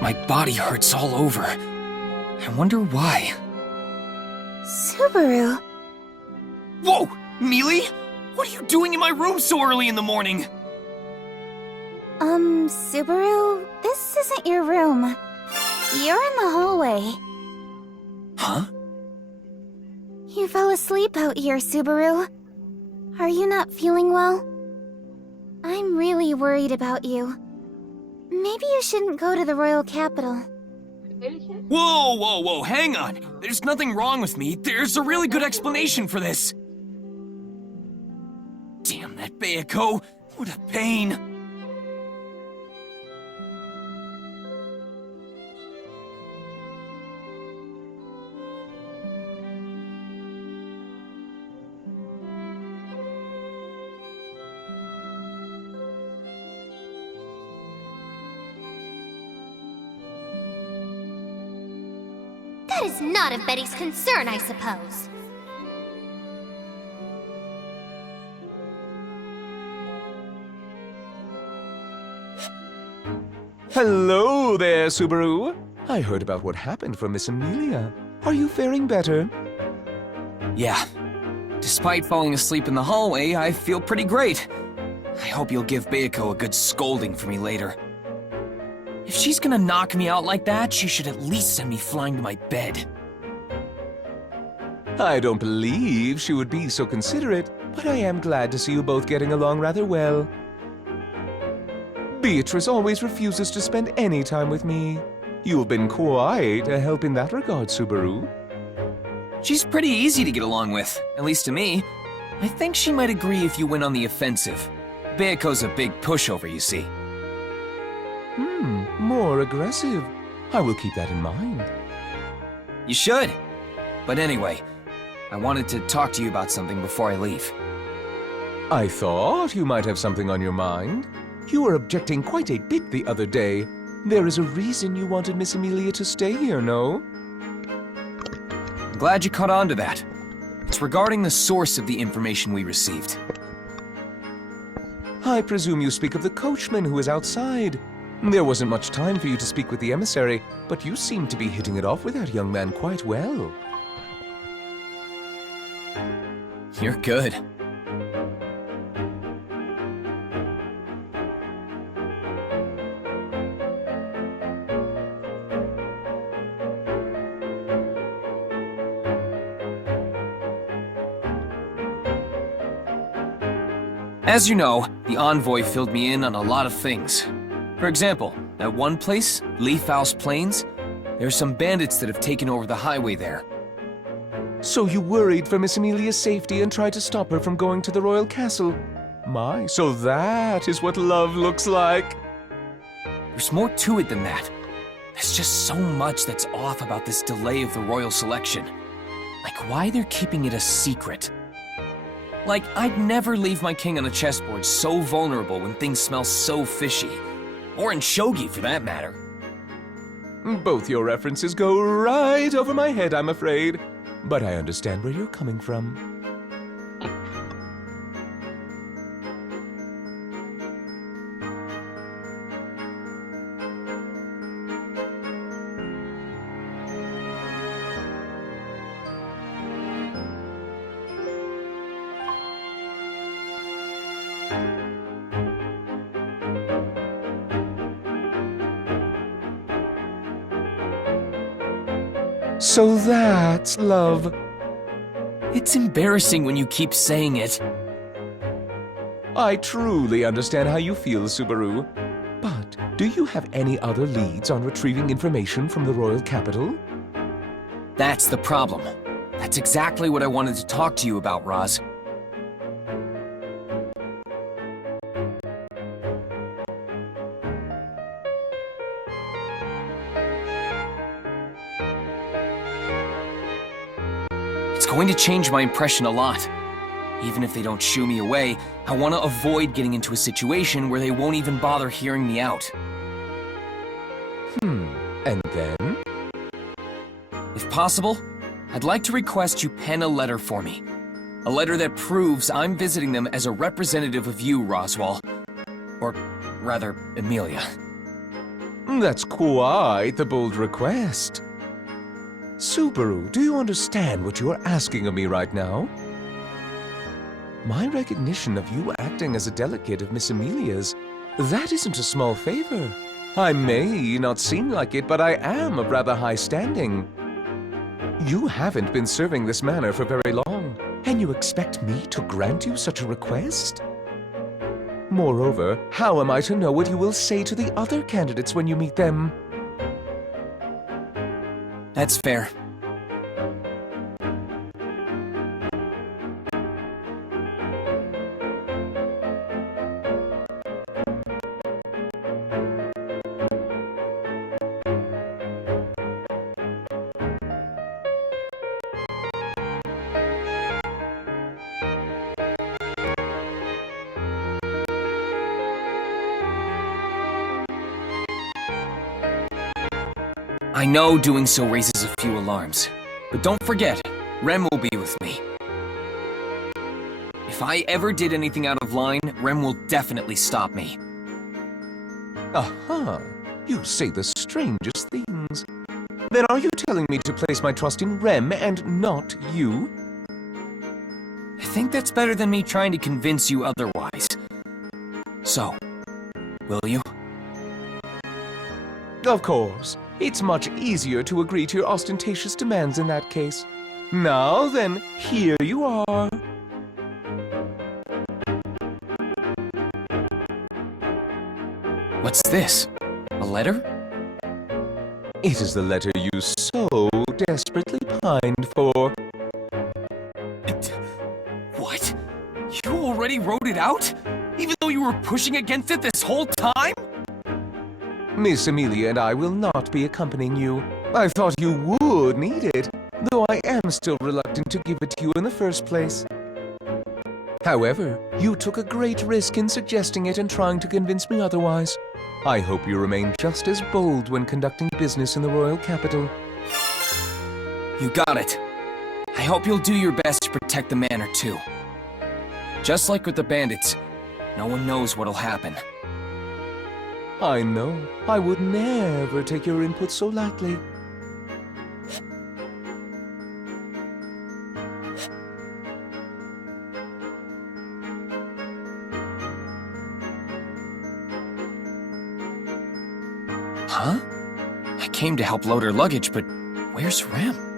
but my body hurts all over. I wonder why. Subaru. Whoa! Mealy? What are you doing in my room so early in the morning? Subaru, this isn't your room. You're in the hallway. Huh? You fell asleep out here, Subaru. Are you not feeling well? I'm really worried about you. Maybe you shouldn't go to the royal capital. Whoa, hang on. There's nothing wrong with me. There's a really good explanation for this. Damn that Bayako. What a pain. That is not of Betty's concern, I suppose. Hello there, Subaru. I heard about what happened for Miss Amelia. Are you faring better? Yeah. Despite falling asleep in the hallway, I feel pretty great. I hope you'll give Bayako a good scolding for me later. If she's gonna knock me out like that, she should at least send me flying to my bed. I don't believe she would be so considerate, but I am glad to see you both getting along rather well. Beatrice always refuses to spend any time with me. You've been quite a help in that regard, Subaru. She's pretty easy to get along with, at least to me. I think she might agree if you went on the offensive. Bayako's a big pushover, you see. More aggressive. I will keep that in mind. You should. But anyway, I wanted to talk to you about something before I leave. I thought you might have something on your mind. You were objecting quite a bit the other day. There is a reason you wanted Miss Amelia to stay here, no? I'm glad you caught on to that. It's regarding the source of the information we received. I presume you speak of the coachman who is outside. There wasn't much time for you to speak with the emissary, but you seem to be hitting it off with that young man quite well. You're good. As you know, the envoy filled me in on a lot of things. For example, at one place, Leaf House Plains, there's some bandits that have taken over the highway there. So you worried for Miss Amelia's safety and tried to stop her from going to the royal castle. My, so that is what love looks like. There's more to it than that. There's just so much that's off about this delay of the royal selection. Like why they're keeping it a secret. Like, I'd never leave my king on a chessboard so vulnerable when things smell so fishy. Or in shogi, for that matter. Both your references go right over my head, I'm afraid. But I understand where you're coming from. So that's love. It's embarrassing when you keep saying it. I truly understand how you feel, Subaru. But do you have any other leads on retrieving information from the royal capital? That's the problem. That's exactly what I wanted to talk to you about, Roz. It's going to change my impression a lot. Even if they don't shoo me away, I want to avoid getting into a situation where they won't even bother hearing me out. And then? If possible, I'd like to request you pen a letter for me. A letter that proves I'm visiting them as a representative of you, Roswell. Or rather, Amelia. That's quite the bold request. Subaru, do you understand what you are asking of me right now? My recognition of you acting as a delegate of Miss Amelia's, that isn't a small favor. I may not seem like it, but I am of rather high standing. You haven't been serving this manor for very long, and you expect me to grant you such a request? Moreover, how am I to know what you will say to the other candidates when you meet them? That's fair. I know doing so raises a few alarms, but don't forget, Rem will be with me. If I ever did anything out of line, Rem will definitely stop me. Aha! You say the strangest things. Then are you telling me to place my trust in Rem and not you? I think that's better than me trying to convince you otherwise. So, will you? Of course. It's much easier to agree to your ostentatious demands in that case. Now then, here you are. What's this? A letter? It is the letter you so desperately pined for. What? You already wrote it out? Even though you were pushing against it this whole time? Miss Amelia and I will not be accompanying you. I thought you would need it, though I am still reluctant to give it to you in the first place. However, you took a great risk in suggesting it and trying to convince me otherwise. I hope you remain just as bold when conducting business in the royal capital. You got it. I hope you'll do your best to protect the manor too. Just like with the bandits, no one knows what'll happen. I know. I would never take your input so lightly. Huh? I came to help load her luggage, but where's Rem?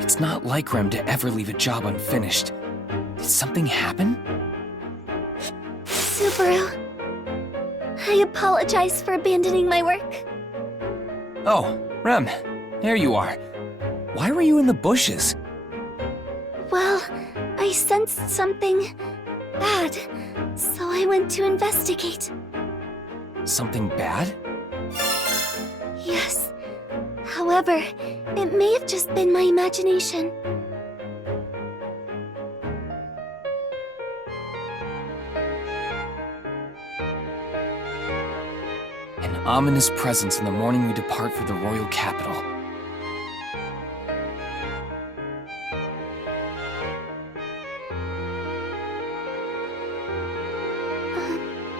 It's not like Rem to ever leave a job unfinished. Did something happen? Subaru, I apologize for abandoning my work. Oh, Rem, there you are. Why were you in the bushes? Well, I sensed something bad, so I went to investigate. Something bad? Yes. However, it may have just been my imagination. An ominous presence in the morning we depart for the royal capital.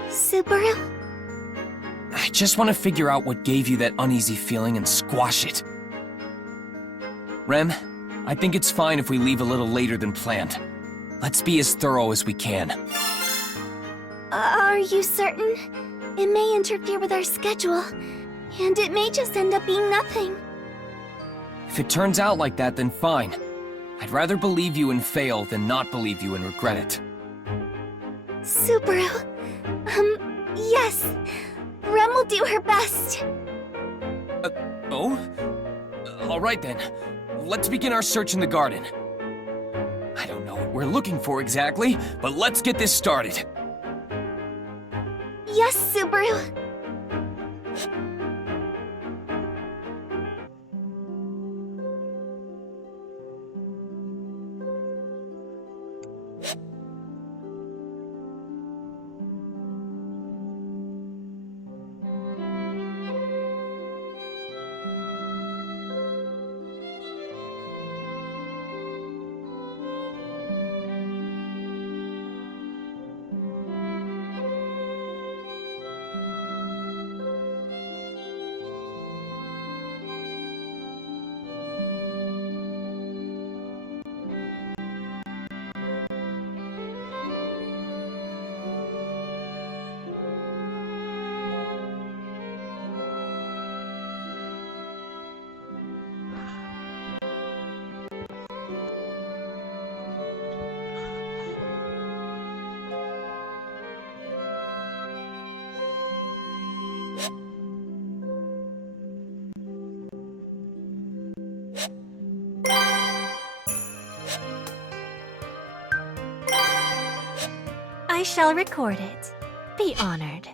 Subaru? I just want to figure out what gave you that uneasy feeling and squash it. Rem, I think it's fine if we leave a little later than planned. Let's be as thorough as we can. Are you certain? It may interfere with our schedule, and it may just end up being nothing. If it turns out like that, then fine. I'd rather believe you and fail than not believe you and regret it. Subaru, yes. Rem will do her best. Oh? Alright then. Let's begin our search in the garden. I don't know what we're looking for exactly, but let's get this started. Yes, Subaru. I shall record it. Be honored.